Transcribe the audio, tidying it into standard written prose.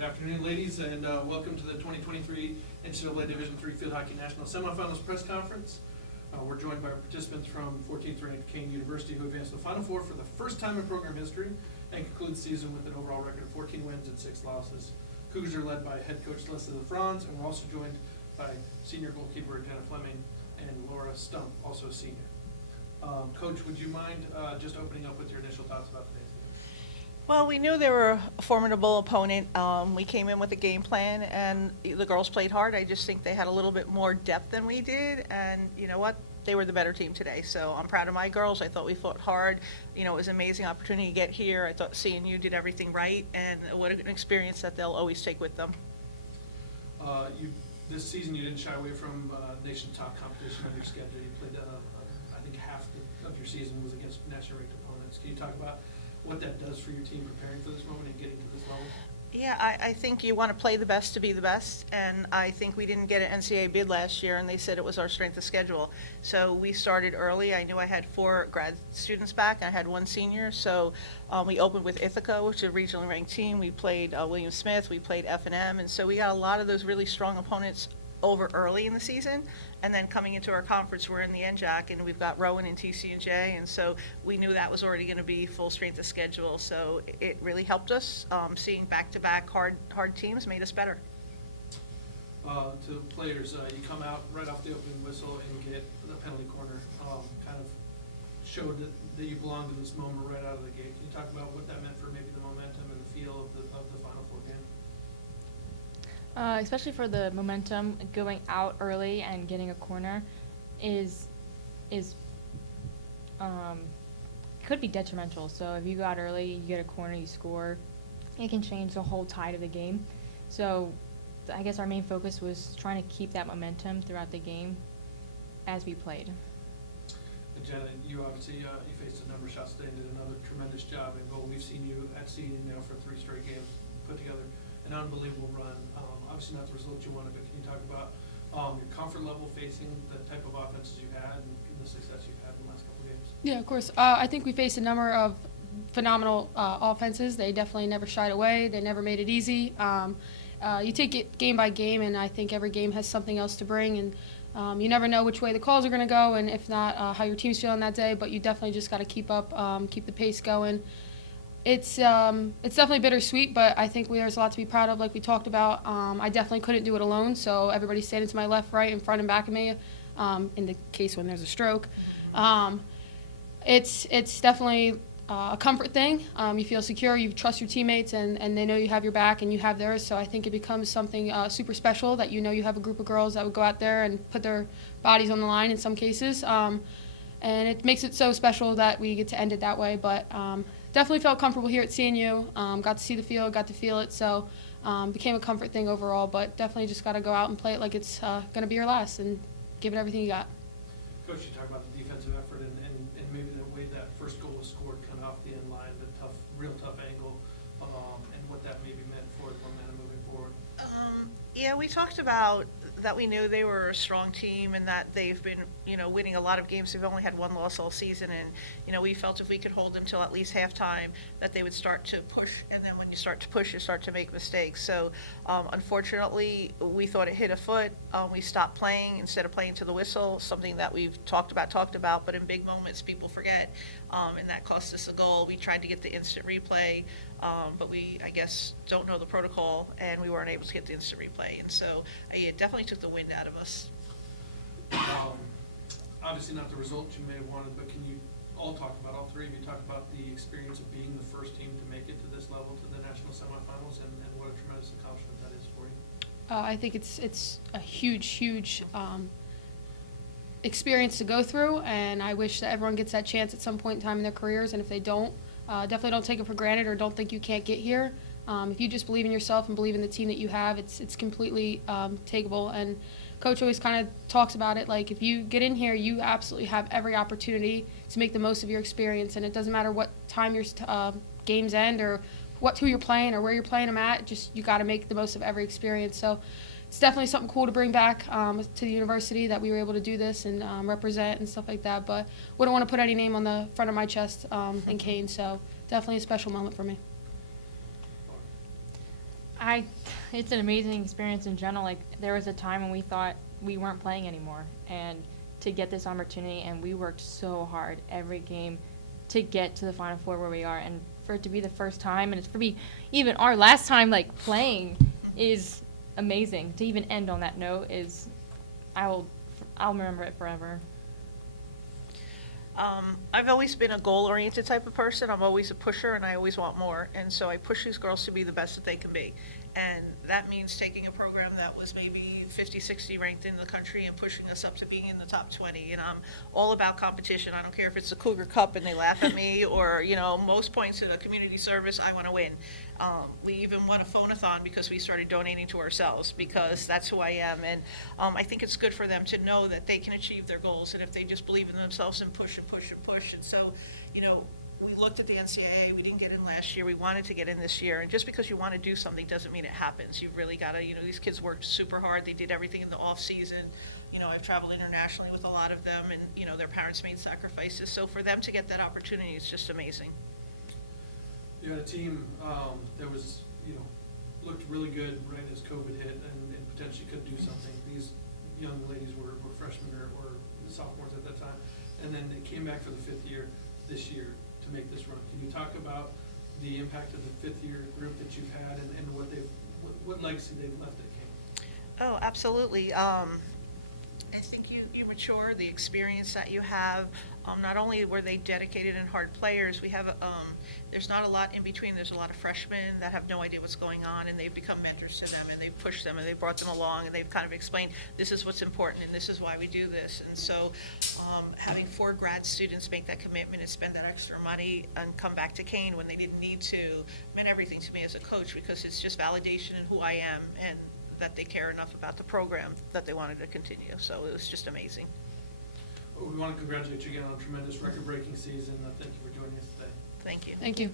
Good afternoon, ladies, and welcome to the 2023 NCAA Division III Field Hockey National Semifinals press conference. We're joined by participants from 14th ranked Kean University, who advanced to the Final Four for the first time in program history and conclude the season with an overall record of 14 wins and 6 losses. Cougars are led by head coach Leslie LaFronz, and we're also joined by senior goalkeeper Jenna Fleming and Laura Stump, also a senior. Coach, would you mind just opening up with your initial thoughts about today's game? Well, we knew they were a formidable opponent. We came in with a game plan, and the girls played hard. I just think they had a little bit more depth than we did, and you know what? They were the better team today, so I'm proud of my girls. I thought we fought hard. You know, it was an amazing opportunity to get here. I thought CNU did everything right, and what an experience that they'll always take with them. This season you didn't shy away from nation top competition on your schedule. You played, I think half of your season was against national ranked opponents. Can you talk about what that does for your team preparing for this moment and getting to this level? Yeah, I think you want to play the best to be the best, and I think we didn't get an NCAA bid last year, and they said it was our strength of schedule. So we started early. I knew I had 4 grad students back, and I had 1 senior. So we opened with Ithaca, which is a regionally ranked team. We played William Smith. We played F&M, and so we got a lot of those really strong opponents over early in the season, and then coming into our conference, we're in the NJAC, and we've got Rowan and TC&J, and so we knew that was already going to be full strength of schedule, so it really helped us. Seeing back-to-back hard teams made us better. To the players, you come out right off the opening whistle and get the penalty corner, kind of showed that you belonged in this moment right out of the gate. Can you talk about what that meant for maybe the momentum and the feel of the Final Four game? Especially for the momentum, going out early and getting a corner could be detrimental. So if you go out early, you get a corner, you score, it can change the whole tide of the game. So I guess our main focus was trying to keep that momentum throughout the game as we played. And Jenna, you obviously you faced a number of shots today and did another tremendous job in goal. We've seen you at CNU now for 3 straight games, put together an unbelievable run. Obviously not the result you wanted, but can you talk about your comfort level facing the type of offenses you've had and the success you've had in the last couple of games? Yeah, of course. I think we faced a number of phenomenal offenses. They definitely never shied away. They never made it easy. You take it game by game, and I think every game has something else to bring. And you never know which way the calls are going to go, and if not, how your team's feeling that day. But you definitely just got to keep up, keep the pace going. It's definitely bittersweet, but I think there's a lot to be proud of, like we talked about. I definitely couldn't do it alone, so everybody's standing to my left, right, in front, and back of me, in the case when there's a stroke. It's definitely a comfort thing. You feel secure, you trust your teammates, and they know you have your back and you have theirs, so I think it becomes something super special that you know you have a group of girls that would go out there and put their bodies on the line in some cases. And it makes it so special that we get to end it that way, but definitely felt comfortable here at CNU. Got to see the field, got to feel it, so became a comfort thing overall, but definitely just got to go out and play it like it's going to be your last and give it everything you got. Coach, you talk about the defensive effort and maybe the way that first goal was scored coming off the end line, the real tough angle, and what that maybe meant for the momentum moving forward. Yeah, we talked about that we knew they were a strong team and that they've been, winning a lot of games. They've only had 1 loss all season, and, we felt if we could hold them till at least halftime that they would start to push, and then when you start to push, you start to make mistakes. So, unfortunately, we thought it hit a foot. We stopped playing instead of playing to the whistle, something that we've talked about, but in big moments, people forget, and that cost us a goal. We tried to get the instant replay, but we, I guess, don't know the protocol, and we weren't able to get the instant replay. And so it definitely took the wind out of us. Obviously not the result you may have wanted, but can you all three of you talk about the experience of being the first team to make it to this level, to the national semifinals, and what a tremendous accomplishment that is for you? I think it's a huge experience to go through, and I wish that everyone gets that chance at some point in time in their careers, and if they don't, definitely don't take it for granted or don't think you can't get here. If you just believe in yourself and believe in the team that you have, it's completely takeable. And Coach always kind of talks about it, like if you get in here, you absolutely have every opportunity to make the most of your experience, and it doesn't matter what time your games end or who you're playing or where you're playing them at, just you got to make the most of every experience. So it's definitely something cool to bring back to the university that we were able to do this and represent and stuff like that. But wouldn't want to put any name on the front of my chest in Kean, so definitely a special moment for me. It's an amazing experience in general. Like, there was a time when we thought we weren't playing anymore, and to get this opportunity, and we worked so hard every game to get to the Final Four where we are, and for it to be the first time, and it's for me, even our last time, like, playing is amazing. To even end on that note is, I'll remember it forever. I've always been a goal-oriented type of person. I'm always a pusher, and I always want more. And so I push these girls to be the best that they can be. And that means taking a program that was maybe 50, 60 ranked in the country and pushing us up to being in the top 20. And I'm all about competition. I don't care if it's the Cougar Cup and they laugh at me, or, most points in a community service, I want to win. We even won a phone-a-thon because we started donating to ourselves, because that's who I am. And I think it's good for them to know that they can achieve their goals, and if they just believe in themselves and push and push and push. And so, we looked at the NCAA. We didn't get in last year. We wanted to get in this year. And just because you want to do something doesn't mean it happens. You've really got to, these kids worked super hard. They did everything in the off season. I've traveled internationally with a lot of them, and, their parents made sacrifices. So for them to get that opportunity is just amazing. You had a team that was, looked really good right as COVID hit, and potentially could do something. These young ladies were freshmen or sophomores at that time, and then they came back for the fifth year this year to make this run. Can you talk about the impact of the fifth-year group that you've had, and what legacy they've left at Kean? Oh, absolutely. I think you mature, the experience that you have. Not only were they dedicated and hard players, we have there's not a lot in between. There's a lot of freshmen that have no idea what's going on, and they've become mentors to them, and they've pushed them, and they've brought them along, and they've kind of explained, this is what's important, and this is why we do this. And so having 4 grad students make that commitment and spend that extra money and come back to Kean when they didn't need to meant everything to me as a coach, because it's just validation in who I am, and that they care enough about the program that they wanted to continue. So it was just amazing. Well, we want to congratulate you again on a tremendous record-breaking season. Thank you for joining us today. Thank you. Thank you.